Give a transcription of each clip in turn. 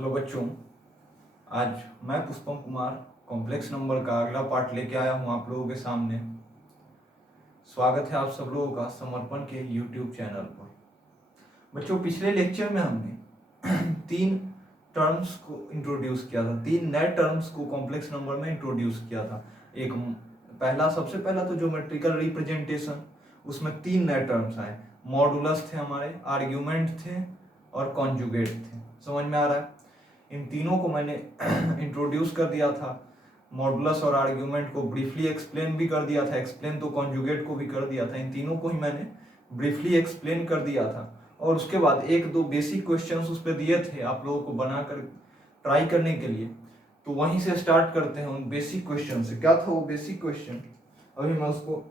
Hello बच्चों, आज मैं पुष्पम कुमार कॉम्प्लेक्स नंबर का अगला पार्ट लेके आया हूँ आप लोगों के सामने। स्वागत है आप सब लोगों का समर्पण के YouTube चैनल पर। बच्चों, पिछले लेक्चर में हमने तीन टर्म्स को इंट्रोड्यूस किया था, तीन नए टर्म्स को कॉम्प्लेक्स नंबर में इंट्रोड्यूस किया था। एक सबसे पहला तो ज्योमेट्रिकल रिप्रेजेंटेशन, उसमें तीन नए टर्म्स आए। मॉडुलस थे हमारे, आर्ग्यूमेंट थे और कॉन्जुगेट थे। समझ में आ रहा है? इन तीनों को मैंने इंट्रोड्यूस कर दिया था। मॉडुलस और आर्ग्यूमेंट को ब्रीफली एक्सप्लेन भी कर दिया था, एक्सप्लेन तो कॉन्जुगेट को भी कर दिया था। इन तीनों को ही मैंने ब्रीफली एक्सप्लेन कर दिया था और उसके बाद एक दो बेसिक क्वेश्चंस उस पर दिए थे आप लोगों को बनाकर ट्राई करने के लिए। तो वहीं से स्टार्ट करते हैं उन बेसिक क्वेश्चन से। क्या था वो बेसिक क्वेश्चन, अभी मैं उसको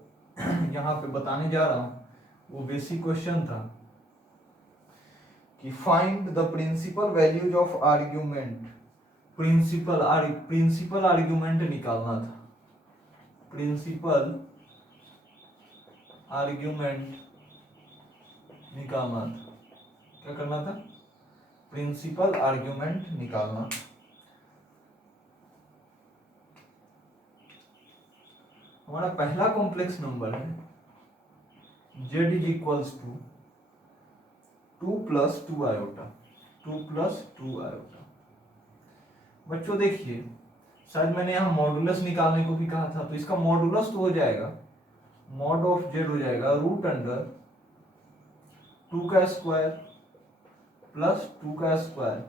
यहाँ पे बताने जा रहा हूँ। वो बेसिक क्वेश्चन था कि find the principal values of argument. Principal argument निकालना था। प्रिंसिपल आर्ग्यूमेंट निकालना था। क्या करना था? प्रिंसिपल आर्ग्यूमेंट निकालना था। हमारा पहला कॉम्प्लेक्स नंबर है z is equals to 2 + 2 iota. 2 + 2 iota. बच्चों देखिए, शायद मैंने यहाँ मॉडुलस निकालने को भी कहा था, तो इसका मॉडुलस तो हो जाएगा, मॉड ऑफ z हो जाएगा √2² + 2²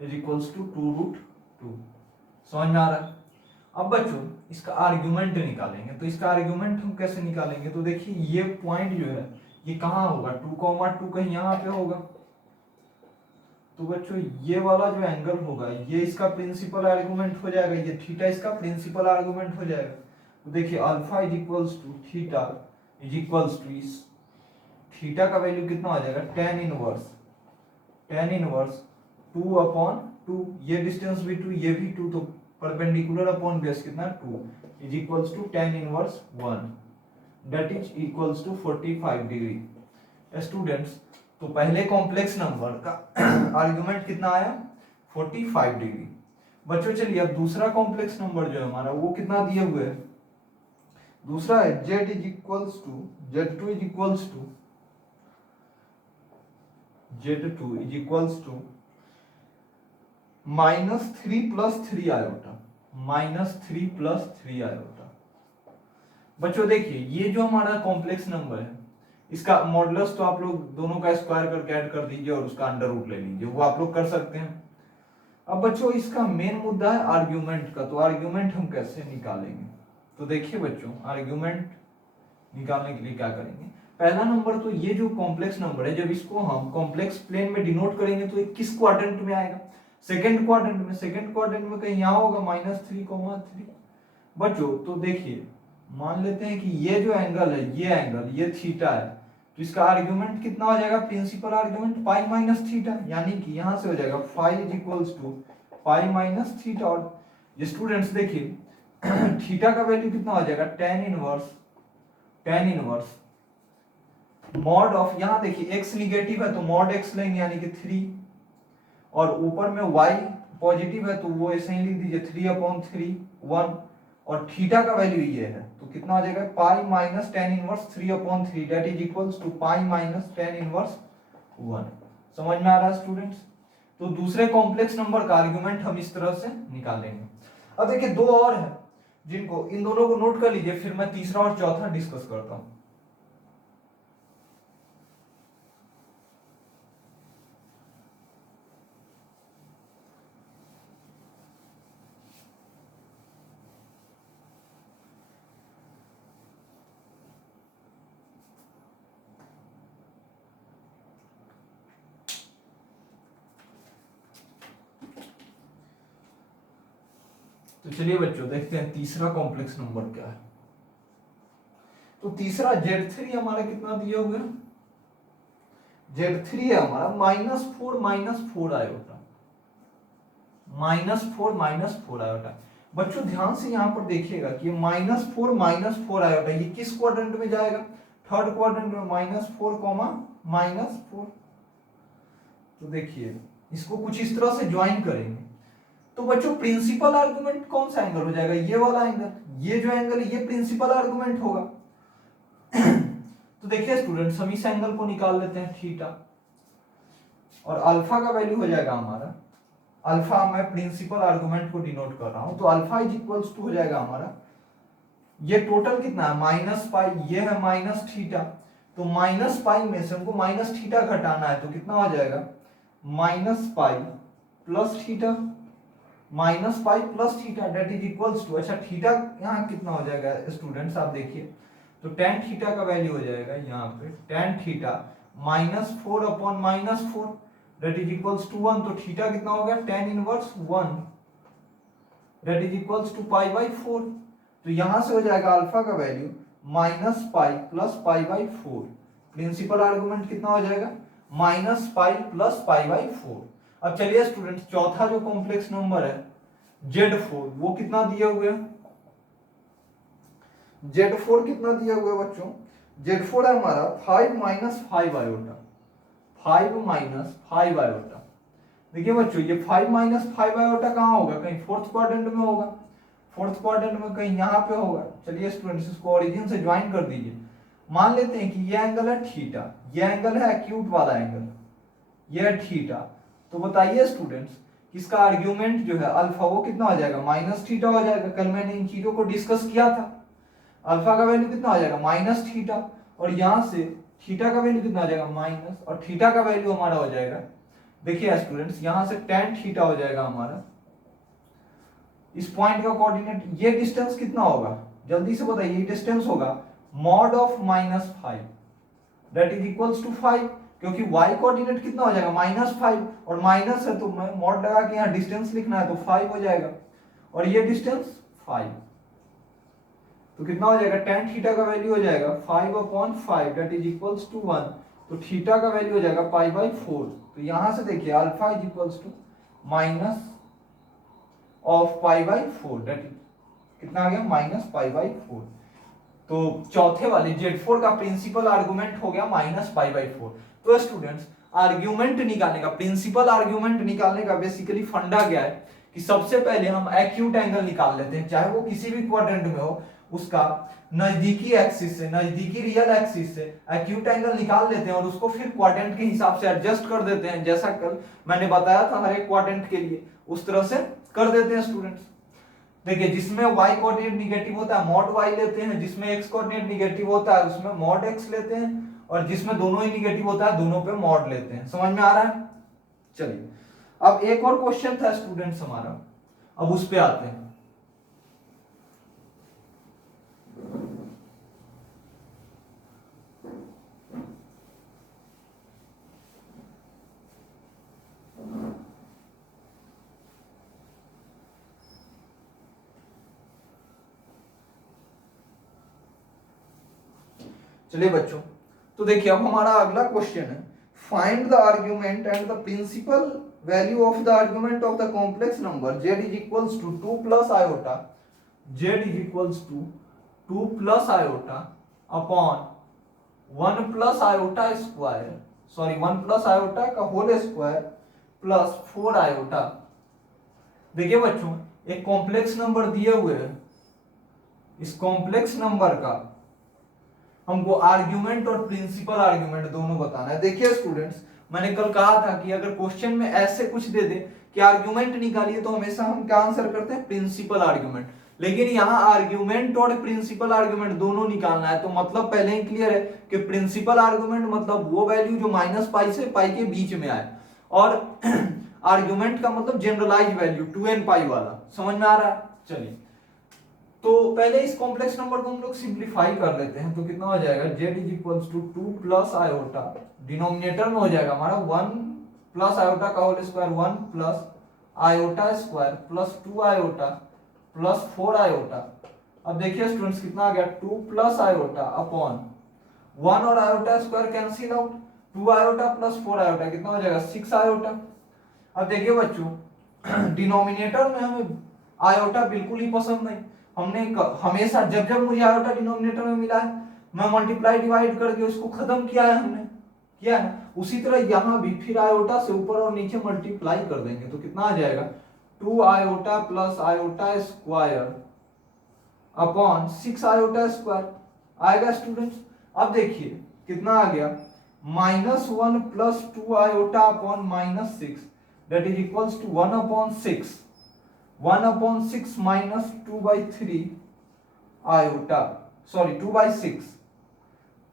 इज इक्वल्स टू 2√2। समझ में आ रहा है? अब बच्चों इसका आर्ग्यूमेंट निकालेंगे, तो इसका आर्ग्यूमेंट हम कैसे निकालेंगे? तो देखिए ये पॉइंट जो है ये कहाँ होगा? 2,2 कहीं यहाँ पे होगा। तो बच्चों ये वाला जो एंगल होगा ये इसका प्रिंसिपल आर्गुमेंट हो जाएगा, ये थीटा इसका प्रिंसिपल आर्गुमेंट हो जाएगा। तो देखिए alpha is equals to theta is equals to इस थीटा का वैल्यू कितना आ जाएगा? tan inverse 2/2। ये डिस्टेंस भी 2, ये भी 2, तो परपेंडिकुलर अपॉन बेस कितना? 2 is equals to tan inverse 1 that is equals to 45 degree. Students, तो पहले कॉम्प्लेक्स नंबर का आर्गुमेंट कितना आया? 45 डिग्री। बच्चों चलिए अब दूसरा कॉम्प्लेक्स नंबर जो है हमारा वो कितना दिए हुए है? दूसरा है z is equals to z2 is equals to -3 + 3 iota. -3 + 3 iota. बच्चों देखिए ये जो हमारा कॉम्प्लेक्स नंबर है इसका मॉडुलस तो आप लोग दोनों का स्क्वायर करके ऐड कर दीजिए और उसका अंडर रूट ले लीजिए, वो आप लोग कर सकते हैं। अब बच्चों इसका मेन मुद्दा है आर्ग्यूमेंट का, तो आर्ग्यूमेंट हम कैसे निकालेंगे? तो देखिए बच्चों, आर्ग्यूमेंट निकालने के लिए क्या करेंगे? पहला नंबर तो ये जो कॉम्प्लेक्स नंबर है जब इसको हम कॉम्प्लेक्स प्लेन में डिनोट करेंगे तो ये किस क्वाड्रेंट में आएगा? सेकंड क्वाड्रेंट में। सेकंड क्वाड्रेंट में कहीं यहाँ होगा -3,3। बच्चों तो देखिए मान लेते हैं कि ये जो एंगल है ये एंगल ये थीटा है, तो इसका आर्गुमेंट कितना हो जाएगा? Principal argument pi minus theta, यानी कि यहां से हो जाएगा phi is equals to pi minus theta. और स्टूडेंट्स देखिए थीटा का वैल्यू कितना हो जाएगा? tan इनवर्स मॉड ऑफ, यहां देखिए x निगेटिव है तो मॉड x लेंगे यानी कि 3, और ऊपर में y पॉजिटिव है तो वो ऐसे ही लिख दीजिए 3/3 1, और थीटा का वैल्यू ये है तो कितना हो जाएगा? Pi minus tan inverse 3/3 that is equals to pi minus tan inverse 1। समझ में आ रहा है स्टूडेंट्स? तो दूसरे कॉम्प्लेक्स नंबर का आर्गुमेंट हम इस तरह से निकालेंगे। अब देखिए दो और है जिनको, इन दोनों को नोट कर लीजिए, फिर मैं तीसरा और चौथा डिस्कस करता हूं। तो चलिए बच्चों देखते हैं तीसरा कॉम्प्लेक्स नंबर क्या है। तो तीसरा Z3 हमारा कितना दिया हुआ है? Z3 है हमारा -4 आयोटा। -4 आयोटा। बच्चों ध्यान से यहां पर देखिएगा कि -4 आयोटा ये किस क्वाड्रेंट में जाएगा? थर्ड क्वाड्रेंट में। -4, -4। तो देखिए इसको कुछ इस तरह से ज्वाइन करेंगे तो बच्चों प्रिंसिपल आर्गुमेंट कौन सा एंगल हो जाएगा, ये वाला एंगल, ये जो एंगल है ये प्रिंसिपल आर्गुमेंट होगा। तो देखिए स्टूडेंट्स हम इस एंगल को निकाल लेते हैं थीटा, और अल्फा का वैल्यू हो जाएगा हमारा, अल्फा मैं प्रिंसिपल आर्गुमेंट को डिनोट कर रहा हूं, तो अल्फा इज इक्वल्स टू हो जाएगा हमारा, ये टोटल कितना है माइनस पाई, ये है माइनस थीटा, तो माइनस पाई में से हमको माइनस थीटा घटाना है तो कितना हो जाएगा minus pi plus theta, minus pi plus theta that is equals to, अच्छा थीटा यहाँ कितना हो जाएगा स्टूडेंट्स आप देखिए, तो टेन थीटा का वैल्यू हो जाएगा यहाँ पे tan theta minus four upon minus four that is equals to one, तो थीटा कितना हो गया tan inverse one that is equals to pi by four, तो यहां से हो जाएगा अल्फा का value minus pi plus pi by four, principal argument कितना हो जाएगा minus pi plus pi by four. अब चलिए स्टूडेंट्स चौथा जो कॉम्प्लेक्स नंबर है Z4 वो कितना दिया हुआ है, Z4 कितना दिया हुआ है बच्चों, Z4 है हमारा 5 माइनस 5 आयोटा, 5 माइनस 5 आयोटा। देखिए बच्चों ये 5 माइनस 5 आयोटा कहाँ होगा, कहीं फोर्थ क्वाड्रेंट में होगा, फोर्थ क्वाड्रेंट में कहीं यहाँ पे होगा। चलिए स्टूडेंट्स इसको ओरिजिन से ज्वाइन कर दीजिए, मान लेते हैं कि ये एंगल है थीटा, ये एंगल है एक्यूट वाला एंगल, ये है थीटा, तो बताइए स्टूडेंट्स इसका आर्ग्यूमेंट जो है अल्फा वो कितना हो जाएगा माइनस थीटा हो जाएगा, कल मैंने इन चीजों को डिस्कस किया था, अल्फा का वैल्यू कितना हो जाएगा माइनस थीटा, और यहां से थीटा का वैल्यू कितना हो जाएगा माइनस, और थीटा का वैल्यू हमारा हो जाएगा, देखिए स्टूडेंट्स यहां से टेन थीटा हो जाएगा हमारा, इस पॉइंट का कोऑर्डिनेट, ये डिस्टेंस कितना होगा जल्दी से बताइए, ये डिस्टेंस होगा mod of minus five that is equals to five, क्योंकि y कोऑर्डिनेट कितना हो जाएगा माइनस फाइव, और माइनस है तो मैं मॉड लगा के यहाँ डिस्टेंस लिखना है तो फाइव हो जाएगा, और ये डिस्टेंस फाइव, तो कितना हो जाएगा टेन थीटा का वैल्यू हो जाएगा five upon five that is equals to one, तो थीटा का वैल्यू हो जाएगा पाई बाई फोर, तो यहां से देखिए alpha is equals to minus of pi by four that is कितना आ गया माइनस पाई बाई फोर, तो चौथे वाले Z4 का प्रिंसिपल आर्गुमेंट हो गया माइनस पाई बाई फोर। तो स्टूडेंट्स आर्ग्यूमेंट निकालने का, प्रिंसिपल आर्ग्यूमेंट निकालने का बेसिकली फंडा क्या है कि सबसे पहले हम एक्यूट एंगल निकाल लेते हैं, चाहे वो किसी भी क्वाड्रेंट में हो, उसका नजदीकी एक्सिस से, नजदीकी रियल एक्सिस से एक्यूट एंगल निकाल लेते हैं और उसको फिर क्वाड्रेंट के हिसाब से एडजस्ट कर देते हैं, जैसा कल मैंने बताया था हर एक क्वाड्रेंट के लिए उस तरह से कर देते हैं स्टूडेंट्स। देखिए जिसमें y कोऑर्डिनेट निगेटिव होता है मॉड y लेते हैं, जिसमें x कोऑर्डिनेट निगेटिव होता है उसमें मॉड x लेते हैं, और जिसमें दोनों ही निगेटिव होता है दोनों पे मॉड लेते हैं। समझ में आ रहा है? चलिए अब एक और क्वेश्चन था स्टूडेंट्स हमारा, अब उस पे आते हैं। चलिए बच्चों, तो देखिए अब हमारा अगला क्वेश्चन है, find the argument and the principal value of the argument of the complex number z is equals to 2 plus iota, z is equals to 2 plus iota upon 1 plus iota square, sorry 1 plus iota का whole square plus 4 iota. देखिए बच्चों एक complex number दिए हुए हैं, इस complex number का हमको आर्ग्यूमेंट और प्रिंसिपल आर्ग्यूमेंट दोनों बताना है। देखिए स्टूडेंट्स मैंने कल कहा था कि अगर क्वेश्चन में ऐसे कुछ दे दे कि आर्ग्यूमेंट निकालिए तो हमेशा हम क्या आंसर करते हैं प्रिंसिपल आर्ग्यूमेंट, लेकिन यहाँ आर्ग्यूमेंट और प्रिंसिपल आर्ग्यूमेंट दोनों निकालना है, तो मतलब पहले ही क्लियर है कि प्रिंसिपल आर्ग्यूमेंट मतलब वो वैल्यू जो माइनस पाई से पाई के बीच में आए, और आर्ग्यूमेंट का मतलब जनरलाइज वैल्यू 2n पाई वाला। समझ में आ रहा है? चलिए तो पहले इस कॉम्प्लेक्स नंबर को हम लोग सिंप्लीफाई कर लेते हैं, तो कितना हो जाएगा z is equals to 2 plus iota, denominator में हो जाएगा हमारा 1 प्लस आयोटा का whole square 1 plus iota square plus 2 iota plus 4 iota. अब देखिए स्टूडेंट्स कितना आ गया 2 प्लस आयोटा अपॉन 1 और iota square cancel out, 2 iota plus 4 iota कितना हो जाएगा 6 आयोटा। अब देखिए बच्चों डिनोमिनेटर में हमें आयोटा बिल्कुल ही पसंद नहीं, हमने हमेशा जब जब मुझे आयोटा डिनोमिनेटर में मिला है मैं मल्टीप्लाई डिवाइड करके उसको खत्म किया है, हमने किया है। उसी तरह यहाँ भी फिर आयोटा से ऊपर और नीचे मल्टीप्लाई कर देंगे तो कितना आ जाएगा 2 iota plus iota square upon 6 iota square आएगा स्टूडेंट्स। अब देखिए कितना आ गया -1 plus 2 iota upon -6 that is equals to 1/6 1/6 minus 2/3 iota sorry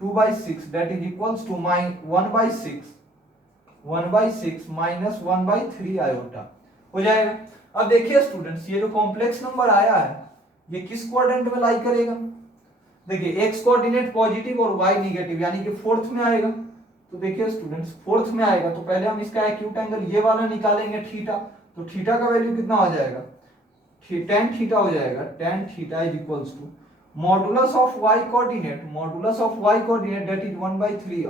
2/6 that is equals to 1/6 minus 1/3 iota हो जाएगा। अब देखिए स्टूडेंट्स ये जो कॉम्प्लेक्स नंबर आया है ये किस क्वाड्रेंट में लाई करेगा, देखिए x कोऑर्डिनेट पॉजिटिव और y नेगेटिव यानी कि फोर्थ में आएगा। तो देखिए स्टूडेंट्स फोर्थ में आएगा तो पहले हम इसका एक्यूट एंगल ये वाला निकालेंगे थीटा, तो थीटा का वैल्यू कितना हो जाएगा tan थीटा हो जाएगा tan theta is equals to modulus of y coordinate that is 1/3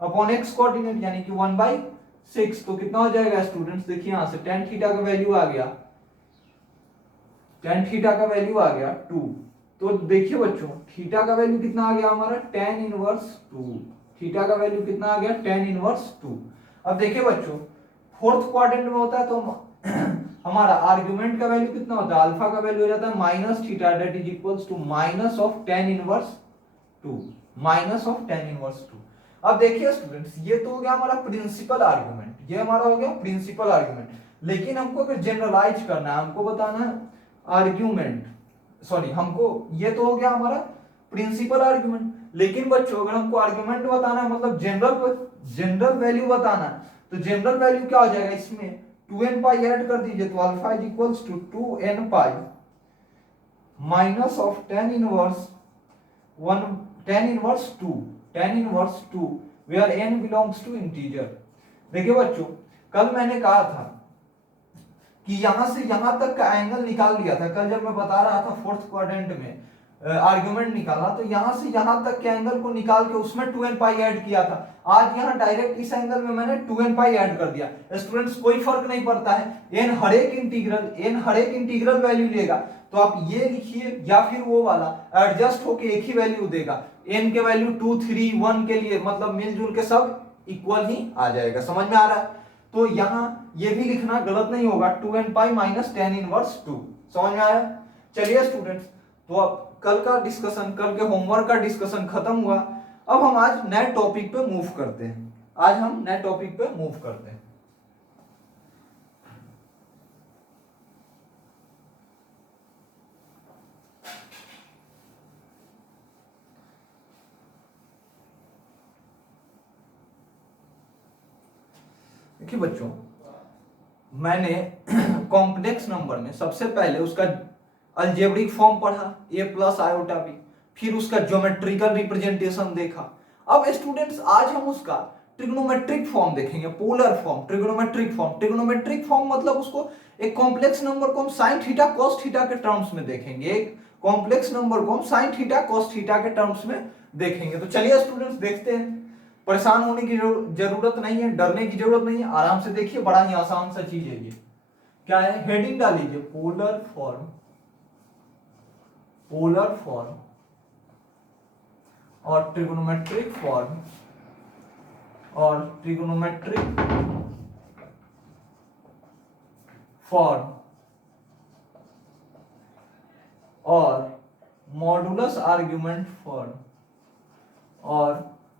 upon x coordinate यानी कि 1/6 तो कितना हो जाएगा स्टूडेंट्स देखिए यहां से tan थीटा का वैल्यू आ गया tan थीटा का वैल्यू आ गया 2। तो देखिए बच्चों थीटा का वैल्यू कितना आ गया हमारा tan इनवर्स 2, थीटा का वैल्यू कितना आ गया tan इनवर्स 2। अब देखिए बच्चों फोर्थ क्वाड्रेंट में होता है तो हमारा आर्गुमेंट का वैल्यू कितना होता है अल्फा का वैल्यू हो जाता है minus theta that is equals to minus of tan inverse 2 minus of tan inverse 2। अब देखिए स्टूडेंट्स ये तो हो गया हमारा प्रिंसिपल आर्गुमेंट, ये हमारा हो गया प्रिंसिपल आर्गुमेंट। लेकिन हमको अगर जनरलाइज करना है हमको बताना है आर्गुमेंट सॉरी हमको ये तो हो गया हमारा प्रिंसिपल आर्गुमेंट। लेकिन बच्चों अगर हमको आर्गुमेंट बताना है मतलब जनरल वैल्यू बताना है तो जनरल वैल्यू क्या हो जाएगा इसमें 2n पाई ऐड कर दीजिए तो alpha is equals to 2n pi minus of tan inverse 2 where n belongs to integer. देखिए बच्चों कल मैंने कहा था कि यहां से यहां तक का एंगल निकाल लिया था, कल जब मैं बता रहा था फोर्थ क्वाड्रेंट में आर्गुमेंट निकाला तो यहां से यहां तक के एंगल को निकाल के उसमें 2n पाई ऐड किया था। आज यहां डायरेक्ट इस एंगल में मैंने 2n पाई ऐड कर दिया। स्टूडेंट्स कोई फर्क नहीं पड़ता है, n हर एक इंटीग्रल वैल्यू लेगा तो आप ये लिखिए या फिर वो वाला एडजस्ट होके एक ही वैल्यू देगा। n के वैल्यू 2 3 1 के लिए मतलब मिलजुल के सब इक्वल ही आ जाएगा, समझ में आ रहा है। तो यहां ये भी लिखना गलत नहीं होगा 2n pi minus tan inverse 2, समझ में आया। चलिए स्टूडेंट्स तो अब कल के होमवर्क का डिस्कशन खत्म हुआ। अब हम आज नए टॉपिक पे मूव करते हैं, देखिए बच्चों मैंने कॉम्प्लेक्स नंबर में सबसे पहले उसका अलजेब्रिक फॉर्म पढ़ा a प्लस आयोटा b, फिर उसका ज्योमेट्रिकल रिप्रेजेंटेशन देखा। अब स्टूडेंट्स आज हम उसका ट्रिग्नोमेट्रिक फॉर्म देखेंगे, पोलर फॉर्म, ट्रिग्नोमेट्रिक फॉर्म मतलब उसको एक कॉम्प्लेक्स नंबर को हम साइन थीटा कॉस थीटा के टर्म्स में देखेंगे, एक कॉम्प्लेक्स नंबर को हम साइन थीटा कॉस थीटा के टर्म्स में देखेंगे। तो चलिए स्टूडेंट्स देखते हैं, परेशान होने की जरूरत नहीं है, डरने की जरूरत नहीं है, आराम से देखिए, बड़ा ही आसान सा चीज है ये। क्या है हेडिंग डालीजिए पोलर फॉर्म और ट्रिग्नोमेट्रिक फॉर्म और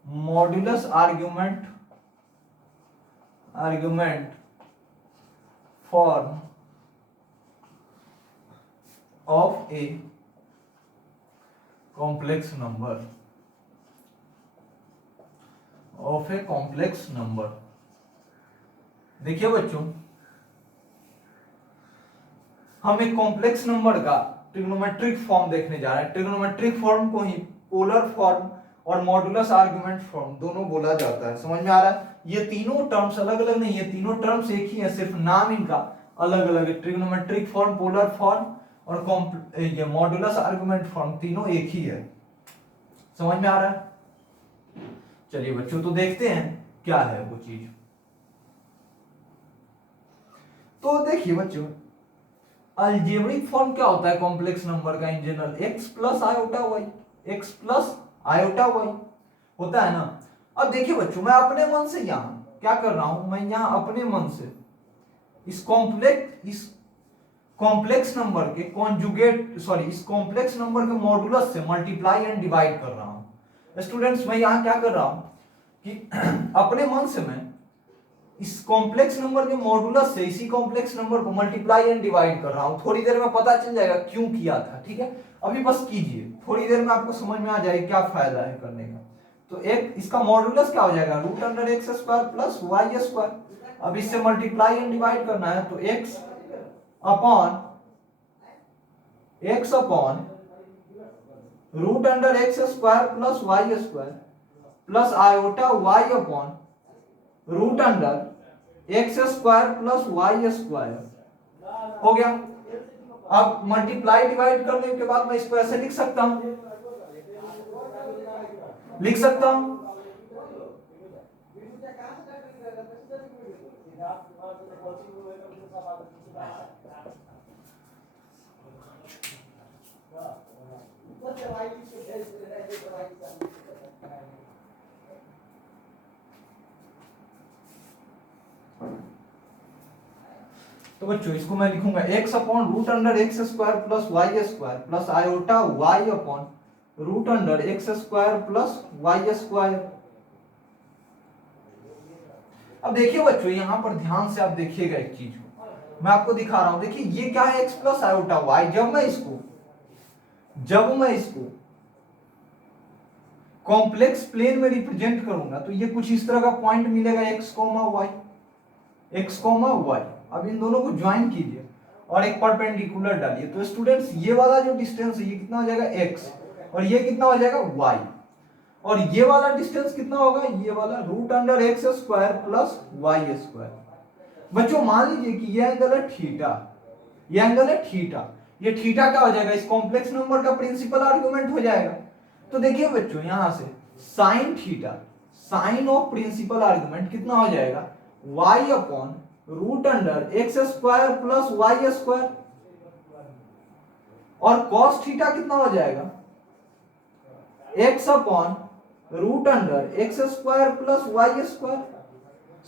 modulus argument form of a complex number. देखिए बच्चों हम एक कॉम्प्लेक्स नंबर का ट्रिग्नोमेट्रिक फॉर्म देखने जा रहे हैं। ट्रिग्नोमेट्रिक फॉर्म को ही पोलर फॉर्म और मॉडुलस आर्गुमेंट फॉर्म दोनों बोला जाता है, समझ में आ रहा है। ये तीनों टर्म्स अलग अलग नहीं है, तीनों टर्म्स एक ही है, सिर्फ नाम इनका अलग अलग है। ट्रिग्नोमेट्रिक फॉर्म, पोलर फॉर्म और ये मॉडुलस आर्गुमेंट फॉर्म तीनों एक ही है, समझ में आ रहा है। चलिए बच्चों तो देखते हैं क्या है वो चीज। तो देखिए बच्चों अलजेब्रिक फॉर्म क्या होता है कॉम्प्लेक्स नंबर का in general x plus iota y होता है ना। अब देखिए बच्चों, मैं अपने मन से यहाँ क्या कर रहा हूं, मैं यहाँ अपने मन से इस कॉम्प्लेक्स नंबर के इस कॉम्प्लेक्स नंबर के मॉडुलस से मल्टीप्लाई एंड डिवाइड कर रहा हूं। स्टूडेंट्स, मैं यहाँ क्या कर रहा हूं कि अपने मन से मैं इस कॉम्प्लेक्स नंबर के मॉडुलस से इसी कॉम्प्लेक्स नंबर को मल्टीप्लाई एंड डिवाइड कर रहा हूं। थोड़ी देर में पता चल जाएगा क्यों किया था, ठीक है। अभी बस कीजिए, थोड़ी देर में आपको समझ में आ जाएगा क्या फायदा है करने का। तो एक इसका मॉडुलस क्या हो जाएगा, root under x square plus y square. अब इससे मल्टीप्लाई एंड डिवाइड करना है, तो x upon root under x square plus y square plus iota y upon root under x square plus y square हो गया। अब मल्टीप्लाई डिवाइड करने के बाद मैं इसको ऐसे लिख सकता हूं, तो बच्चों इसको मैं लिखूंगा x upon root under x square plus y square plus iota y upon root under x square plus y square. अब देखिए बच्चों, यहां पर ध्यान से आप देखिएगा एक चीज को मैं आपको दिखा रहा हूं। देखिए ये क्या है, x प्लस आयोटा y। जब मैं इसको कॉम्प्लेक्स प्लेन में रिप्रेजेंट करूंगा तो ये कुछ इस तरह का पॉइंट मिलेगा x, y। अब इन दोनों को ज्वाइन कीजिए और एक परपेंडिकुलर डालिए। तो स्टूडेंट्स, ये वाला जो डिस्टेंस है ये कितना हो जाएगा x और ये कितना हो जाएगा y, और ये वाला डिस्टेंस कितना होगा, ये वाला root under x square plus y square. बच्चों मान लीजिए कि ये एंगल है थीटा, ये थीटा क्या हो जाएगा, इस कॉम्प्लेक्स नंबर का प्रिंसिपल आर्गुमेंट हो जाएगा। तो देखिए बच्चों, यहां से sine theta, sine of principal argument कितना हो जाएगा, y upon root under x square plus y square, और कॉस थीटा कितना हो जाएगा, x upon root under x square plus y square.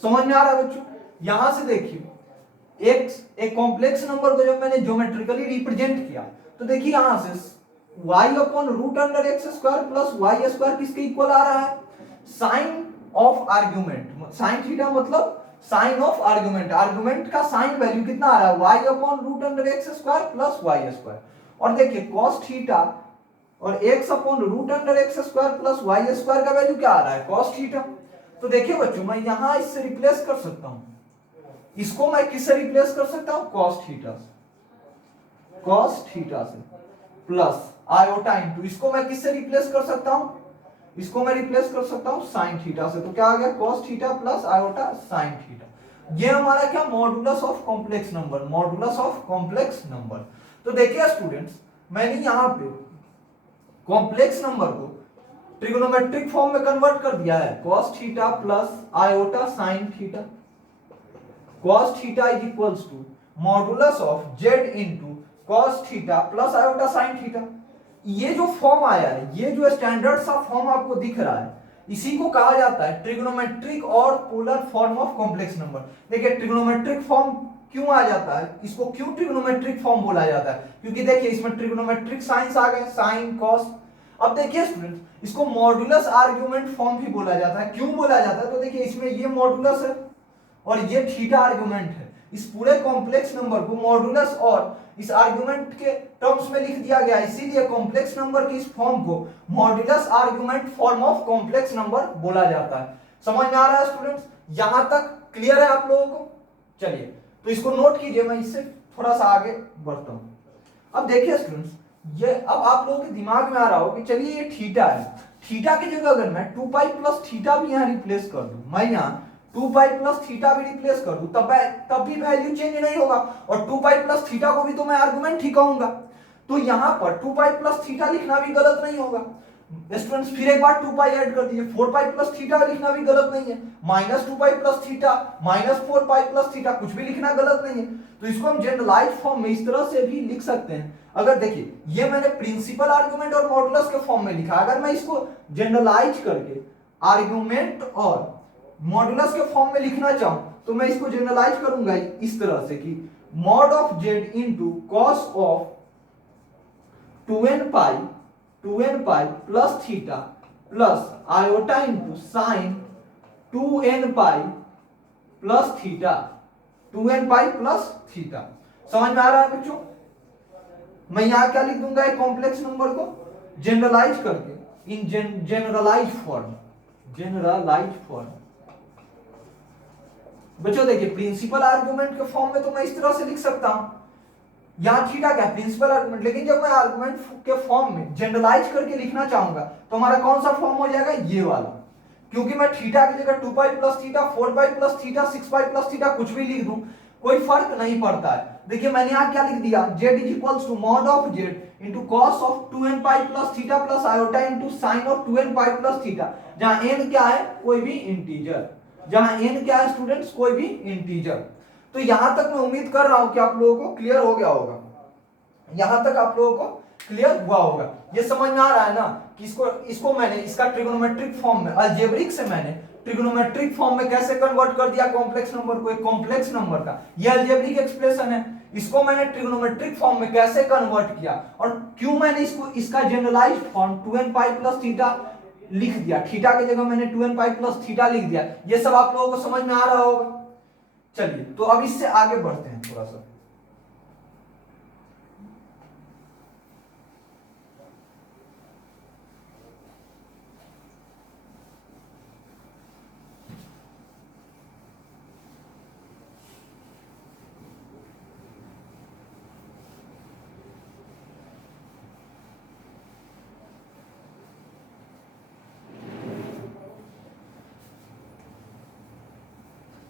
समझ में आ रहा है बच्चों? यहां से देखिए एक कॉम्प्लेक्स नंबर को जब मैंने ज्योमेट्रिकली रिप्रेजेंट किया तो देखिए यहां से y upon root under x square plus y square किसके इक्वल आ रहा है, sine of argument. Sine theta मतलब साइन ऑफ आर्गुमेंट, आर्गुमेंट का साइन वैल्यू कितना आ रहा है, y upon root under x square plus y square. और देखिए cos थीटा और x upon root under x square plus y square का वैल्यू क्या आ रहा है, cos थीटा। तो देखिए बच्चों, मैं यहां इससे रिप्लेस कर सकता हूं, इसको मैं किससे रिप्लेस कर सकता हूं, cos थीटा से प्लस आयोटा इंटू, इसको मैं किससे रिप्लेस कर सकता हूं, इसको मैं रिप्लेस कर सकता हूं sin थीटा से। तो क्या आ गया, cos theta plus iota sin theta. ये हमारा क्या, मॉडुलस ऑफ कॉम्प्लेक्स नंबर। तो देखिए स्टूडेंट्स, मैंने यहां पे कॉम्प्लेक्स नंबर को ट्रिग्नोमेट्रिक फॉर्म में कन्वर्ट कर दिया है, cos theta plus iota sin theta. cos theta is equals to modulus of z into cos theta plus iota sin theta. ये जो फॉर्म आया है, ये जो स्टैंडर्ड सा फॉर्म आपको दिख रहा है, इसी को कहा जाता है ट्रिग्नोमेट्रिक और polar form of complex number. देखिए ट्रिग्नोमेट्रिक फॉर्म क्यों आ जाता है, इसको क्यों ट्रिग्नोमेट्रिक फॉर्म बोला जाता है, क्योंकि देखिए इसमें ट्रिग्नोमेट्रिक साइंस आ गए, साइन कॉस। अब देखिए स्टूडेंट, इसको मॉडुलस आर्गुमेंट फॉर्म भी बोला जाता है। क्यों बोला जाता है, तो देखिए इसमें ये मॉडुलस है और ये थीटा आर्गुमेंट है। इस पूरे कॉम्प्लेक्स नंबर को मॉडुलस और इस आर्गुमेंट के टर्म्स में लिख दिया गया, इसीलिए कॉम्प्लेक्स नंबर की इस फॉर्म को modulus argument form of complex number बोला जाता है। समझ में आ रहा है स्टूडेंट्स? यहां तक क्लियर है आप लोगों को? चलिए तो इसको नोट कीजिए, मैं इससे थोड़ा सा आगे बढ़ता हूं। अब देखिए स्टूडेंट्स, ये अब आप लोगों के दिमाग में आ रहा हो कि चलिए ये थीटा है, थीटा की जगह अगर मैं 2 पाई प्लस थीटा भी यहां रिप्लेस कर दूं, मैं यहां 2 पाई प्लस थीटा भी रिप्लेस कर दूं, तब भी वैल्यू चेंज नहीं होगा, और 2 पाई प्लस थीटा को भी तो मैं आर्गुमेंट ही कहूंगा। तो यहां पर 2 पाई प्लस थीटा लिखना भी गलत नहीं होगा। स्टूडेंट्स फिर एक बार 2 पाई ऐड कर दीजिए, 4 पाई प्लस थीटा लिखना भी गलत नहीं है, -2 पाई प्लस थीटा, -4 पाई प्लस थीटा, कुछ भी लिखना गलत नहीं है। तो इसको हम जनरलाइज फॉर्म में इस तरह से भी लिख सकते हैं। अगर देखिए ये मैंने प्रिंसिपल आर्गुमेंट और मॉडुलस के फॉर्म में लिखा, अगर मैं इसको जनरलाइज करके आर्गुमेंट और मॉडुलस के फॉर्म में लिखना चाहूं तो मैं इसको जनरलाइज करूंगा इस तरह से कि mod of Z into cos of 2n pi plus theta plus iota into sign 2n pi plus theta 2n pi plus theta. समझ में आ रहा है बच्चों? मैं यहां क्या लिख दूंगा, एक कॉम्प्लेक्स नंबर को जनरलाइज करके इन जनरलाइज फॉर्म बच्चों देखिए प्रिंसिपल आर्गुमेंट के फॉर्म में तो मैं इस तरह से लिख सकता हूं, यहां थीटा क्या प्रिंसिपल आर्गुमेंट, लेकिन जब मैं आर्गुमेंट के फॉर्म में जनरलाइज करके लिखना चाहूंगा तो हमारा कौन सा फॉर्म हो जाएगा, ये वाला। क्योंकि मैं थीटा की जगह 2 पाई प्लस थीटा 4 पाई प्लस थीटा 6 पाई प्लस थीटा कुछ भी लिख दूं कोई फर्क नहीं पड़ता है। देखिए मैंने यहां क्या लिख दिया, z is equals to mod of z into cos of 2n pi plus theta plus iota into sine of 2n pi plus theta, जहां n क्या है, कोई भी इंटीजर, जहां n क्या है स्टूडेंट्स, कोई भी इंटीजर। तो यहां तक मैं उम्मीद कर रहा हूं कि आप लोगों को क्लियर हो गया होगा, यहां तक आप लोगों को क्लियर हुआ होगा। ये समझ में आ रहा है ना कि इसको मैंने इसका ट्रिगोनोमेट्रिक फॉर्म में, अलजेब्रिक से मैंने ट्रिगोनोमेट्रिक फॉर्म में कैसे कन्वर्ट कर दिया कॉम्प्लेक्स नंबर को, एक कॉम्प्लेक्स नंबर का ये अलजेब्रिक एक्सप्रेशन है, इसको मैंने ट्रिगोनोमेट्रिक फॉर्म में कैसे कन्वर्ट किया और क्यों मैंने इसका generalised form 2n pi plus theta लिख दिया, थीटा की जगह मैंने 2n पाई प्लस थीटा लिख दिया, ये सब आप लोगों को समझ में आ रहा होगा। चलिए तो अब इससे आगे बढ़ते हैं थोड़ा सा।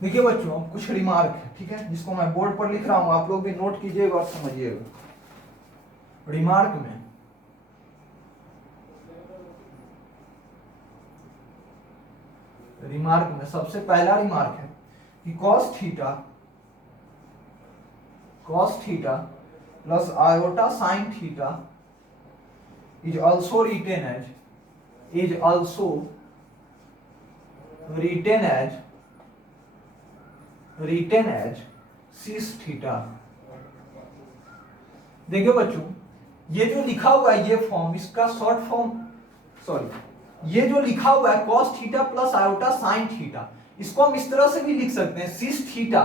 देखिए बच्चों कुछ रिमार्क है, ठीक है, जिसको मैं बोर्ड पर लिख रहा हूं, आप लोग भी नोट कीजिएगा और समझिएगा। रिमार्क में सबसे पहला रिमार्क है कि cos theta plus iota sine theta is also written as cis theta. देखिए बच्चों ये जो लिखा हुआ है ये फॉर्म, इसका शॉर्ट फॉर्म, ये जो लिखा हुआ है cos theta plus iota sine theta, इसको हम इस तरह से भी लिख सकते हैं सिस थीटा।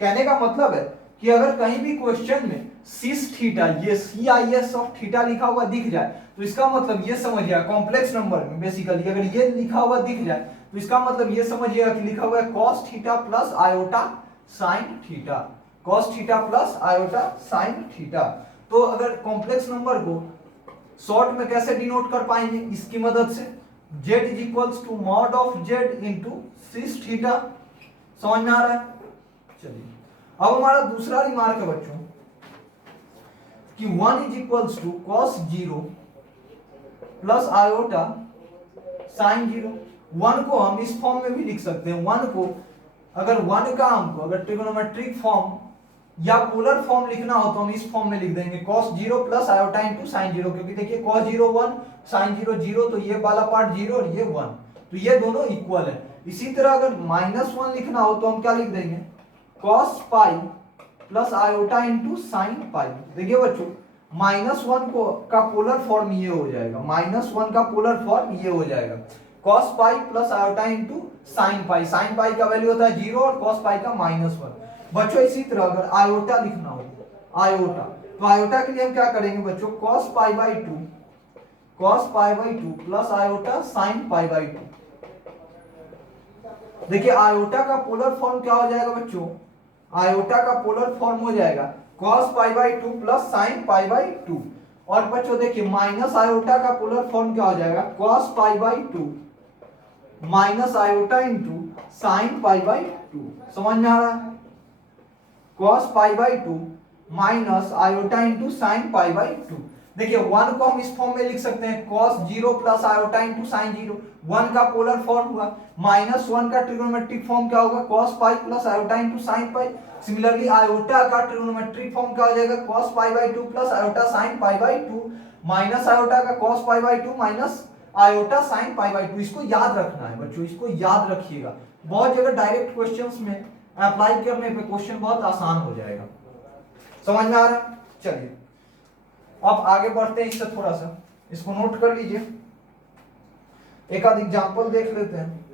कहने का मतलब है कि अगर कहीं भी क्वेश्चन में सिस थीटा, ये CIS ऑफ थीटा लिखा हुआ दिख जाए तो इसका मतलब ये समझिएगा, कॉम्प्लेक्स नंबर में बेसिकली अगर ये लिखा हुआ दिख जाए तो इसका मतलब ये समझिएगा कि लिखा हुआ है cos theta plus iota sine theta, cos theta plus iota sine theta. तो अगर कॉम्प्लेक्स नंबर को शॉर्ट में कैसे डिनोट कर पाएंगे, इसकी मदद से z is equals to mod of z into cis theta. समझ में आ रहा है? चलिए अब हमारा दूसरा रिमार्क है बच्चों कि 1 is equals to cos 0 plus iota sine 0। 1 को हम इस फॉर्म में भी लिख सकते हैं, 1 को अगर 1 का हमको अगर ट्रिगोनोमेट्रिक फॉर्म या पोलर फॉर्म लिखना हो तो हम इस फॉर्म में लिख देंगे cos 0 plus iota into sign 0, क्योंकि देखिए cos 0 1 साइन 0 0, तो ये वाला पार्ट 0 और ये 1, तो ये दोनों इक्वल है। इसी तरह अगर -1 लिखना हो तो हम क्या लिख देंगे cos pi plus iota into sine pi. देखिए बच्चों -1 को का पोलर फॉर्म ये हो जाएगा, -1 का पोलर फॉर्म ये हो जाएगा cos pi plus iota into sine pi का वैल्यू होता है 0 और cos पाई का -1। बच्चों इसी तरह अगर आयोटा लिखना हो, आयोटा, तो आयोटा के लिए हम क्या करेंगे बच्चों, cos pi by 2 plus iota sine pi by 2। देखिए आयोटा का पोलर फॉर्म क्या हो जाएगा बच्चों, आयोटा का पोलर फॉर्म हो जाएगा cos pi by 2 plus sine pi by 2। और बच्चों देखिए माइनस आयोटा का पोलर फॉर्म क्या हो जाएगा, cos pi by 2 minus iota into sine pi by 2। समझ में आ रहा है? cos pi by 2 minus iota into sine pi by 2। देखिए 1 को हम इस फॉर्म में लिख सकते हैं cos 0 plus iota into sign 0, 1 का पोलर फॉर्म हुआ। -1 का ट्रिगोनोमेट्रिक फॉर्म क्या होगा, cos pi plus iota into sine pi. Similarly iota का ट्रिगोनोमेट्रिक फॉर्म क्या हो जाएगा, cos pi by 2 plus iota sine pi by 2, minus iota का cos pi by 2 minus iota sine pi by 2। इसको याद रखना है बच्चों, इसको याद रखिएगा। बहुत जगह डायरेक्ट क्वेश्चंस में अप्लाई करने पे क्वेश्चन बहुत आसान हो जाएगा। समझ में आ रहा है? चलिए अब आगे बढ़ते हैं इससे थोड़ा सा, इसको नोट कर लीजिए, एक आध एग्जांपल देख लेते हैं।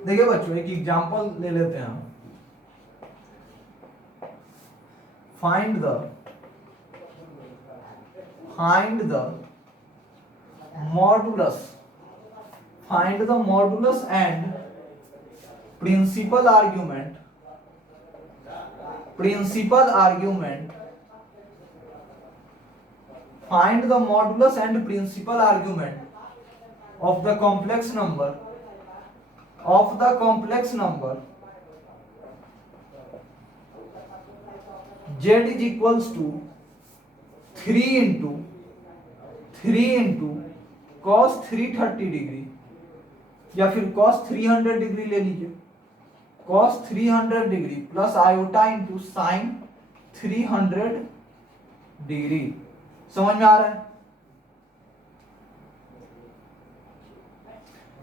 देखिए बच्चों एक एग्जांपल ले लेते हैं हम। Find the modulus and principal argument find the modulus and principal argument of the complex number z is equals to 3 into cos 330 degree या फिर cos 300 डिग्री ले लीजिए, cos 300 degree plus iota into sine 300 degree. समझ में आ रहा है?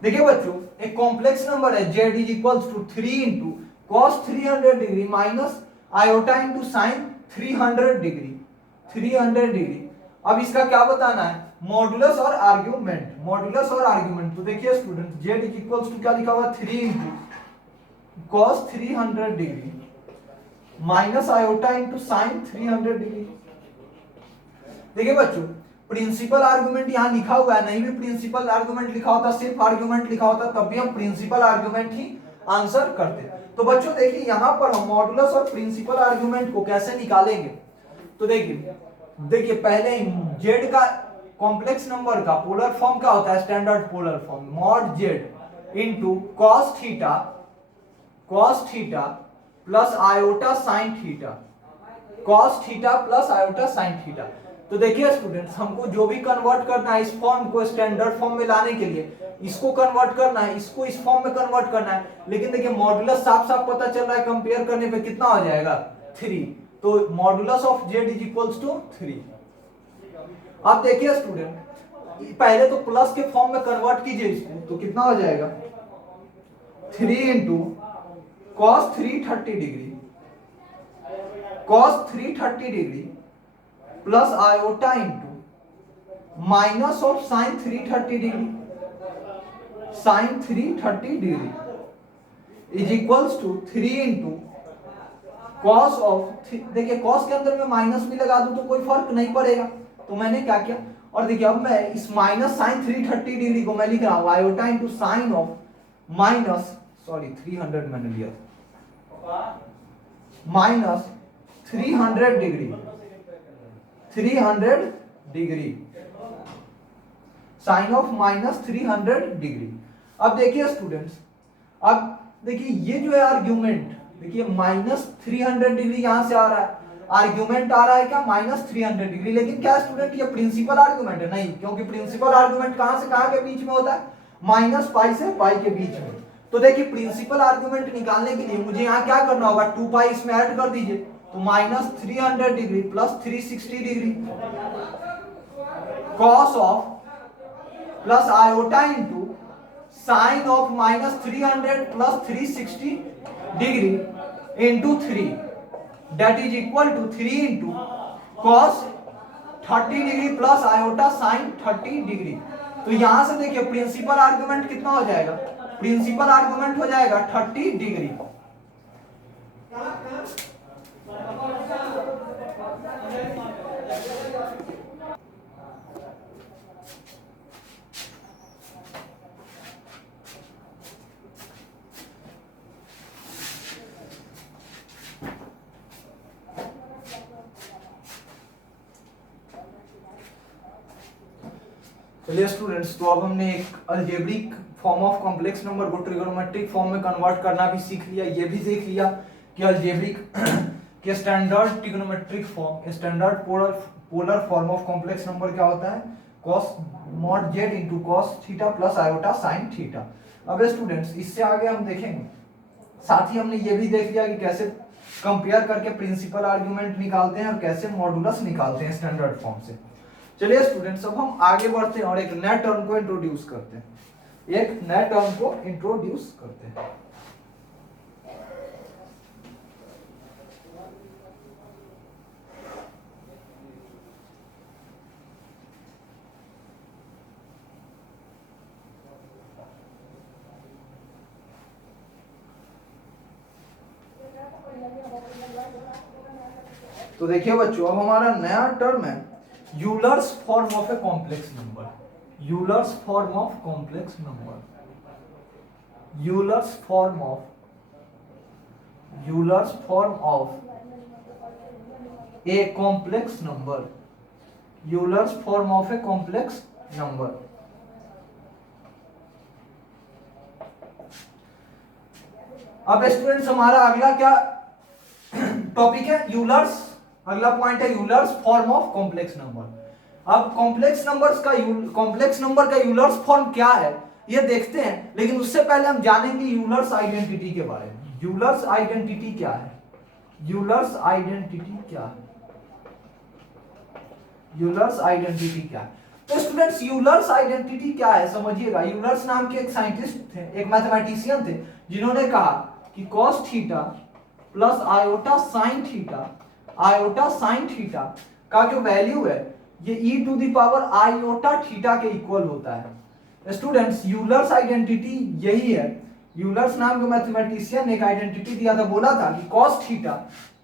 देखिए बच्चों एक कॉम्प्लेक्स नंबर है z is equals to 3 into cos 300 degree minus iota into sine 300 degree. अब इसका क्या बताना है? मॉडुलस और आर्ग्यूमेंट। तो देखिए student z is equals to क्या लिखा हुआ है? 3 into cos 300 degree minus iota into sine 300 degree. देखिए बच्चों प्रिंसिपल आर्गुमेंट यहाँ लिखा हुआ है, नहीं भी प्रिंसिपल आर्गुमेंट लिखा होता, सिर्फ आर्गुमेंट लिखा होता, तब भी हम प्रिंसिपल आर्गुमेंट ही आंसर करते। तो बच्चों देखिए यहाँ पर हम मॉडुलस और प्रिंसिपल आर्गुमेंट को कैसे निकालेंगे। तो देखिए पहले z का कॉम्प्लेक्स नंबर का पोलर फॉर्म क्या होता है? Standard polar form mod z into cos theta plus iota sine theta, cos theta plus iota sine theta. तो देखिए स्टूडेंट्स हमको जो भी कन्वर्ट करना है इस फॉर्म को स्टैंडर्ड फॉर्म में लाने के लिए, इसको कन्वर्ट करना है, इसको इस फॉर्म में कन्वर्ट करना है। लेकिन देखिए मॉडुलस साफ साफ पता चल रहा है, कंपेयर करने पे कितना हो जाएगा? 3। तो modulus of z is equals to 3। अब देखिए स्टूडेंट पहले तो प्लस के फॉर्म में कन्वर्ट कीजिए इसको, तो कितना हो जाएगा? 3 into cos 330 degree plus iota into minus of sine 330 degree is equals to 3 into cos of, देखिए कॉस के अंदर में माइनस भी लगा दूं तो कोई फर्क नहीं पड़ेगा, तो मैंने क्या किया, और देखिए अब मैं इस माइनस साइन 330 डिग्री को मैं लिख रहा हूं iota into sine of minus 300 मैंने लिया minus 300 degree sine of minus 300 degree. अब देखिए स्टूडेंट्स, अब देखिए ये जो है आर्ग्यूमेंट, देखिए माइनस 300 डिग्री यहां से आ रहा है, आर्ग्यूमेंट आ रहा है क्या? Minus 300 degree. लेकिन क्या स्टूडेंट ये प्रिंसिपल आर्ग्यूमेंट है? नहीं, क्योंकि प्रिंसिपल आर्ग्यूमेंट कहां से कहां के बीच में होता है? माइनस पाई से पाई के बीच में। तो देखिए प्रिंसिपल आर्ग्यूमेंट निकालने के लिए मुझे यहाँ क्या करना होगा? 2 पाई इसमें ऐड कर दीजिए, तो minus 300 degree plus 360 degree cos of plus iota into sine of minus 300 plus 360 degree into 3 that is equal to 3 into cos 30 degree plus iota sine 30 degree. तो यहां से देखिए प्रिंसिपल आर्गुमेंट कितना हो जाएगा? प्रिंसिपल आर्गुमेंट हो जाएगा 30 डिग्री। चलिए स्टूडेंट्स, तो अब हमने एक algebraic form of complex number को ट्रिगोनोमेट्रिक फॉर्म में कन्वर्ट करना भी सीख लिया। ये भी देख लिया कि अलजेब्रिक के standard trigonometric form, standard polar form of complex number क्या होता है, cos mod Z into cos theta plus iota sine theta. अब स्टूडेंट्स इससे आगे हम देखेंगे, साथ ही हमने ये भी देख लिया कि कैसे कंपेयर करके प्रिंसिपल आर्ग्यूमेंट निकालते हैं और कैसे मॉडुलस निकालते हैं स्टैंडर्ड फॉर्म से। चलिए स्टूडेंट्स अब हम आगे बढ़ते हैं और एक नया टर्म को इंट्रोड्यूस करते हैं, एक नया टर्म को इंट्रोड्यूस करते हैं। तो देखिए बच्चों अब हमारा नया टर्म है Euler's form of a complex number, Euler's form of complex number, Euler's form of a complex number, Euler's form of a complex number. अब स्टूडेंट्स हमारा अगला क्या टॉपिक है, यूलर्स, अगला पॉइंट है Euler's form of complex number. अब complex numbers का complex number का यूलर्स फॉर्म क्या है ये देखते हैं, लेकिन उससे पहले हम जानेंगे यूलर्स आइडेंटिटी के बारे में। यूलर्स आइडेंटिटी क्या है, यूलर्स आइडेंटिटी क्या है, यूलर्स आइडेंटिटी क्या है। तो स्टूडेंट्स यूलर्स आइडेंटिटी क्या है समझिएगा। यूलर्स नाम के एक साइंटिस्ट थे, एक मैथमेटिशियन थे, जिन्होंने कहा कि cos theta plus iota sine theta, iota sine theta का जो वैल्यू है ये e to the power iota theta के इक्वल होता है। स्टूडेंट्स यूलर्स आइडेंटिटी यही है, यूलर्स नाम के मैथमेटिशियन ने एक आइडेंटिटी दिया था, बोला था कि cos theta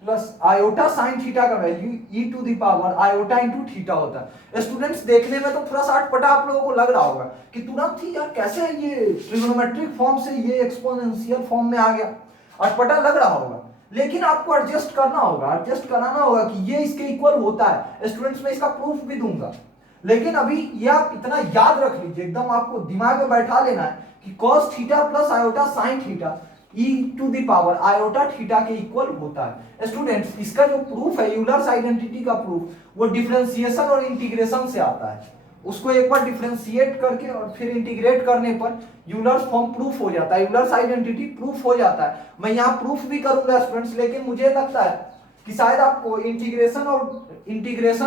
plus iota sine theta का value e to the power iota into theta होता है। स्टूडेंट्स देखने में तो थोड़ा सा अटपटा आप लोगों को लग रहा होगा कि तुरंत ही यार कैसे ये ट्रिग्नोमेट्रिक फॉर्म से ये एक्सपोनेंशियल फॉर्म में आ गया, अटपटा लग रहा होगा, लेकिन आपको एडजस्ट करना होगा, एडजस्ट कराना होगा कि ये इसके इक्वल होता है। स्टूडेंट्स मैं इसका प्रूफ भी दूंगा, लेकिन अभी ये आप इतना याद रख लीजिए, एकदम आपको दिमाग में बैठा लेना है कि cos theta plus iota sine theta e to the power iota theta के इक्वल होता है। स्टूडेंट्स इसका जो प्रूफ है यूलर्स आइडेंटिटी का प्रूफ वो डिफरेंशिएशन और इंटीग्रेशन से आता है। उसको एक बार डिफरेंशिएट करके और फिर इंटीग्रेट करने पर यूलर्स फॉर्म प्रूफ हो जाता है, यूलर्स आइडेंटिटी प्रूफ हो जाता है। मैं यहाँ प्रूफ भी करूंगा स्टूडेंट्स, लेकिन मुझे लगता है कि शायद आपको इंटीग्रेशन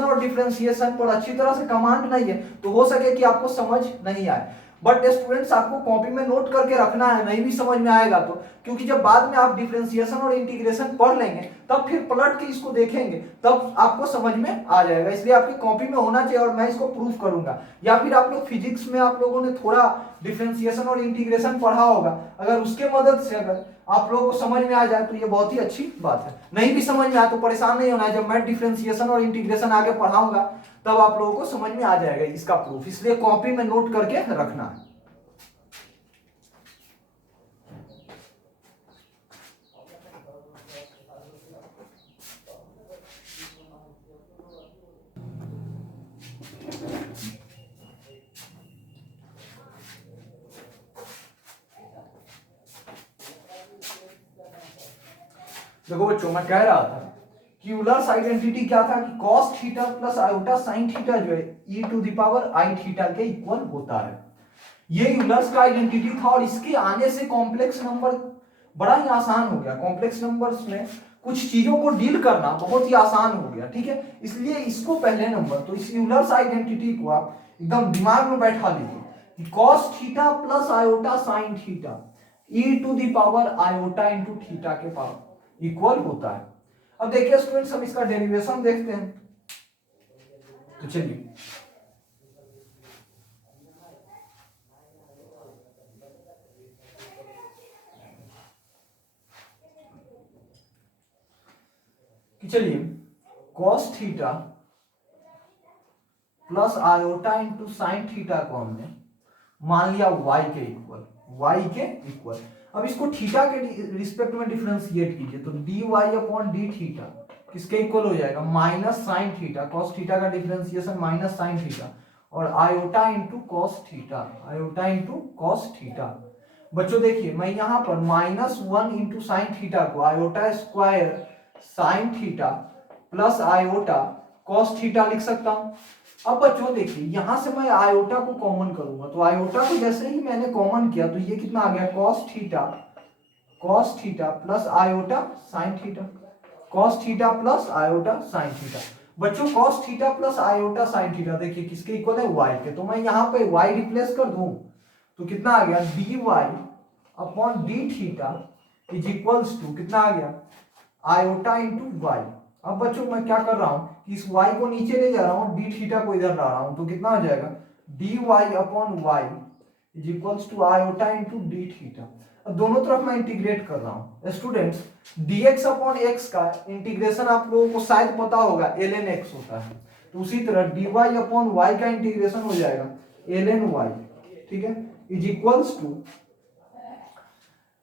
और डिफरेंशिएशन पर अच्छी तरह से कमांड नहीं है, तो हो सके कि आपको समझ नहीं आए। बट स्टूडेंट्स आपको कॉपी में नोट करके रखना है, नहीं भी समझ में आएगा तो, क्योंकि जब बाद में आप डिफरेंशिएशन और इंटीग्रेशन पढ़ लेंगे तब फिर पलट के इसको देखेंगे तब आपको समझ में आ जाएगा। इसलिए आपकी कॉपी में होना चाहिए और मैं इसको प्रूफ करूंगा। या फिर आप लोग फिजिक्स में आप लोगों ने थोड़ा डिफरेंशिएशन और इंटीग्रेशन पढ़ा होगा, अगर उसके मदद से अगर आप लोगों को समझ में आ जाए तो ये बहुत ही अच्छी बात है। नहीं भी समझ में आए तो परेशान नहीं होना है, जब मैं डिफरेंशिएशन और इंटीग्रेशन आगे पढ़ाऊंगा तब आप लोगों को समझ में आ जाएगा इसका प्रूफ, इसलिए कॉपी में नोट करके रखना है। देखो बच्चों मैं कह रहा था कि यूलर्स आइडेंटिटी क्या था कि cos theta plus iota sine theta जो है e to the power i theta के इक्वल होता है। ये यूलर्स का आइडेंटिटी था और इसके आने से कॉम्प्लेक्स नंबर बड़ा ही आसान हो गया। कॉम्प्लेक्स नंबर्स में कुछ चीजों को डील करना बहुत ही आसान हो गया, ठीक है। इसलिए इसको पहले नंबर, तो इस यूलर्स आइडेंटिटी को आप एकदम दिमाग में बैठा लीजिए, cos theta plus iota sine theta e to the power iota into theta के पावर इक्वल होता है। अब देखिए स्टूडेंट्स हम इसका डेरिवेशन देखते हैं, तो चलिए cos theta plus iota into sine theta को हमने मान लिया y के इक्वल। अब इसको थीटा के रिस्पेक्ट में डिफरेंशिएट कीजिए, तो dy अपॉन डी थीटा किसके इक्वल हो जाएगा, minus sine theta, cos theta का डिफरेंशिएशन माइनस साइन थीटा, और iota into cos theta, iota into cos theta. बच्चों देखिए मैं यहां पर -1 इंटू साइन थीटा को iota square sine theta plus iota cos theta लिख सकता हूं। अब बच्चों देखिए यहां से मैं आयोटा को कॉमन करूंगा, तो आयोटा को जैसे ही मैंने कॉमन किया तो ये कितना आ गया cos theta plus iota sin theta, cos theta plus iota sin theta. बच्चों cos theta plus iota sin theta देखिए किसके इक्वल है, y के, तो मैं यहाँ पे y रिप्लेस कर दूं तो कितना आ गया dy upon d theta is equals to कितना आ गया आयोटा इंटू वाई। अब बच्चों मैं क्या कर रहा हूं कि इस y को नीचे ले जा रहा हूं, डी थीटा को इधर ला रहा हूं, तो कितना हो जाएगा dy upon y is equals to iota into d theta. अब दोनों तरफ मैं इंटीग्रेट कर रहा हूं स्टूडेंट्स, dx अपॉन x का इंटीग्रेशन आप लोगों को शायद पता होगा ln x होता है, तो उसी तरह dy अपॉन y का इंटीग्रेशन हो जाएगा ln y, ठीक है, इज इक्वल्स टू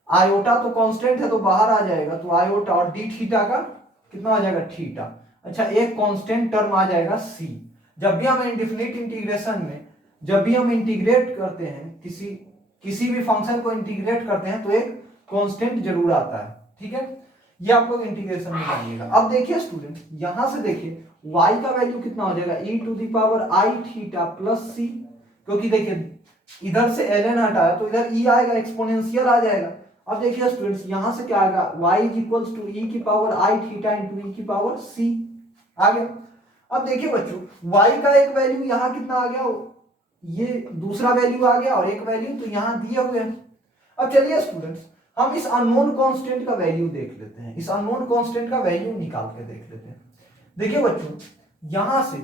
आयोटा तो कांस्टेंट है तो बाहर आ जाएगा, तो आयोटा और डी थीटा का कितना आ जाएगा थीटा। अच्छा एक कांस्टेंट टर्म आ जाएगा c। जब भी हम इंडेफिनिट इंटीग्रेशन में जब भी हम इंटीग्रेट करते हैं किसी भी फंक्शन को इंटीग्रेट करते हैं तो एक कांस्टेंट जरूर आता है, ठीक है, ये आप लोग इंटीग्रेशन में जानिएगा। अब देखिए स्टूडेंट यहां से देखिए y का वैल्यू कितना हो जाएगा e to the power i theta plus c, क्योंकि देखिए इधर से ln हटाया तो इधर e आएगा, एक्सपोनेंशियल आ जाएगा। अब देखिए स्टूडेंट्स यहां से क्या आएगा y is equals to e की power i theta into e की पावर c आ गया। अब देखिए बच्चों y का एक वैल्यू यहां कितना आ गया, ये दूसरा वैल्यू आ गया और एक वैल्यू तो यहां दिए हुए हैं। अब चलिए स्टूडेंट्स हम इस अननोन कांस्टेंट का वैल्यू देख लेते हैं, इस अननोन कांस्टेंट का वैल्यू निकाल के देख लेते हैं। देखिए बच्चों यहां से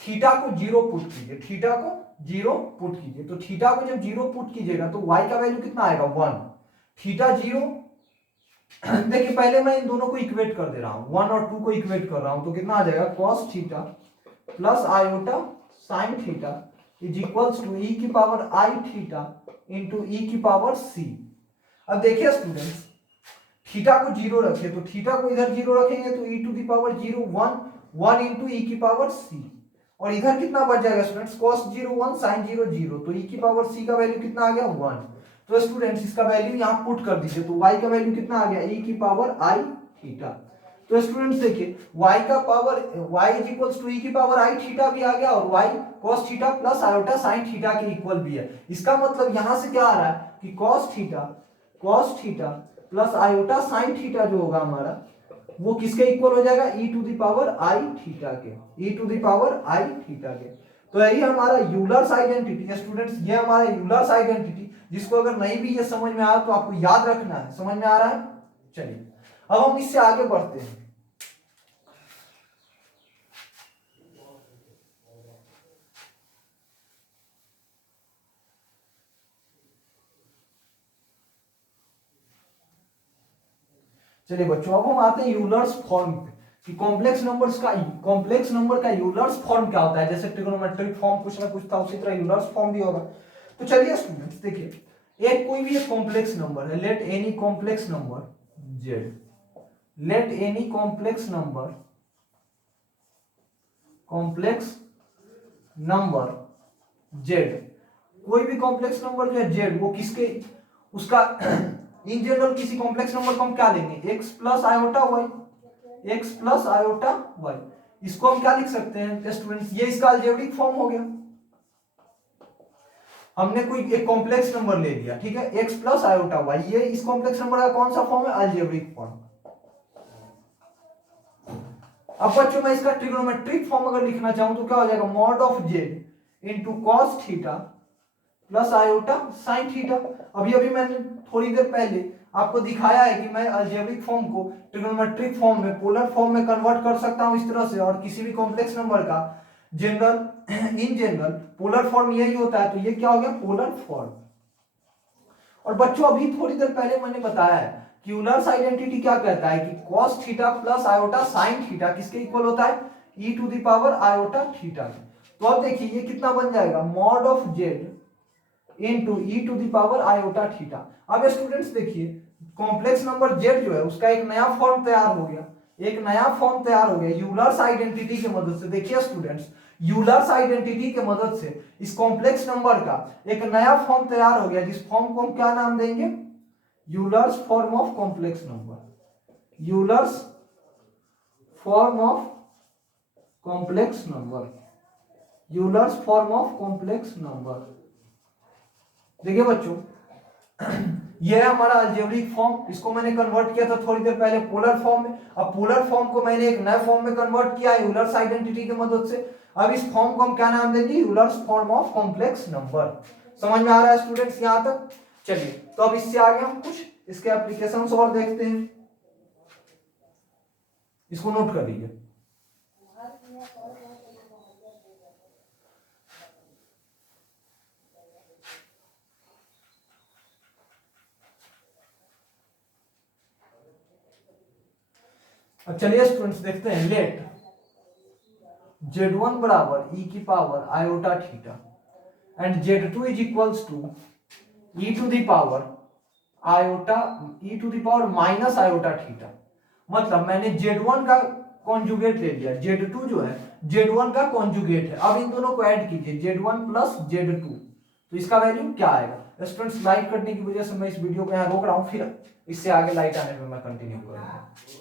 थीटा को 0 पुट कीजिए, थीटा को 0 पुट कीजिए, तो थीटा को जब 0 पुट कीजिएगा तो y का वैल्यू कितना आएगा 1, थीटा 0। देखिए पहले मैं इन दोनों को इक्वेट कर दे रहा हूं, 1 और 2 को इक्वेट कर रहा हूं, तो कितना आ जाएगा cos theta plus iota sin theta is equals to e की power i theta into e की पावर c। अब देखिए स्टूडेंट्स थीटा को 0 रखे तो थीटा को इधर 0 रखेंगे तो e to the power 0 1 into e की पावर c, और इधर कितना बच जाएगा स्टूडेंट्स cos 0 1 sin 0 0, तो e की पावर c का वैल्यू कितना आ गया 1। तो स्टूडेंट्स इसका वैल्यू यहां पुट कर दीजिए, तो y का वैल्यू कितना आ गया e की पावर i थीटा। तो स्टूडेंट्स देखिए y का power y is equals to e की पावर i थीटा भी आ गया और y cos theta plus iota sin theta के इक्वल भी है। इसका मतलब यहां से क्या आ रहा है कि cos theta plus iota sin theta जो होगा हमारा वो किसके इक्वल हो जाएगा e to the power i theta के, e to the power i theta के। तो यही हमारा यूलर्स आइडेंटिटी स्टूडेंट्स, ये हमारा यूलर्स आइडेंटिटी, जिसको अगर नहीं भी ये समझ में आया तो आपको याद रखना है। समझ में आ रहा है? चलिए अब हम इससे आगे बढ़ते हैं। चलिए बच्चों अब हम आते हैं यूलर्स फॉर्म पे कि कॉम्प्लेक्स नंबर का यूलर्स फॉर्म क्या होता है। जैसे ट्रिगोनोमेट्रिक फॉर्म कुछ ना कुछ था उसी तरह यूलर्स फॉर्म भी होगा। तो चलिए स्टूडेंट्स देखिए एक कोई भी एक कॉम्प्लेक्स नंबर है, let any complex number z, let any complex number z, कोई भी कॉम्प्लेक्स नंबर जो है z वो किसके उसका इन जनरल किसी कॉम्प्लेक्स नंबर को हम क्या लेंगे x प्लस आयोटा y, इसको हम क्या लिख सकते हैं स्टूडेंट्स, ये इसका अलजेब्रिक फॉर्म हो गया। हमने कोई एक कॉम्प्लेक्स नंबर ले लिया, ठीक है, x प्लस आयोटा y, ये इस कॉम्प्लेक्स नंबर का कौन सा फॉर्म है, अलजेब्रिक फॉर्म। अब बच्चों मैं इसका ट्रिगोनोमेट्रिक फॉर्म अगर लिखना चाहूं तो क्या हो जाएगा mod of z into cos theta plus iota sine theta. अभी अभी मैंने थोड़ी देर पहले आपको दिखाया है कि मैं अलजेब्रिक फॉर्म को ट्रिगोनोमेट्रिक फॉर्म में, पोलर फॉर्म में कन्वर्ट कर सकता हूं इस तरह से, और किसी भी कॉम्प्लेक्स नंबर का इन जनरल पोलर फॉर्म यही होता है। तो ये क्या हो गया पोलर फॉर्म। और बच्चों अभी थोड़ी देर पहले मैंने बताया है कि यूलर्स आइडेंटिटी क्या कहता है कि cos theta plus iota sin theta किसके इक्वल होता है e to the power iota theta. तो अब देखिए ये कितना बन जाएगा mod of z into e to the power iota theta. अब स्टूडेंट्स देखिए कॉम्प्लेक्स नंबर z जो है उसका एक नया फॉर्म तैयार हो गया, यूलर्स आइडेंटिटी की मदद से। देखिए स्टूडेंट्स यूलर्स आइडेंटिटी के मदद से इस कॉम्प्लेक्स नंबर का एक नया फॉर्म तैयार हो गया, जिस फॉर्म को हम क्या नाम देंगे Euler's form of complex number, Euler's form of complex number, Euler's form of complex number. देखिए बच्चों, ये है हमारा अलजेब्रिक फॉर्म, इसको मैंने कन्वर्ट किया था थोड़ी देर पहले पोलर फॉर्म में। अब पोलर फॉर्म को मैंने एक नए फॉर्म में कन्वर्ट किया है यूलर्स आइडेंटिटी की मदद से। अब इस फॉर्म को हम क्या नाम देंगे, Euler's form of complex number. समझ में आ रहा है स्टूडेंट्स यहां तक? चलिए, तो अब इससे आगे हम कुछ इसके एप्लीकेशंस और देखते हैं, इसको नोट कर लीजिए। अब चलिए स्टूडेंट्स देखते हैं, लेट z1 बराबर e की power iota theta and z2 is equals to e to the power iota, e to the power minus iota theta. मतलब मैंने z1 का कॉन्जुगेट ले लिया, z2 जो है z1 का कॉन्जुगेट है। अब इन दोनों को ऐड कीजिए, z1 प्लस z2, तो इसका वैल्यू क्या आएगा। स्टूडेंट्स लाइट कटने की वजह से मैं इस वीडियो को यहाँ रोक रहा हूँ, फिर इससे आगे लाइट आने पे मैं कंटिन्यू करूंगा।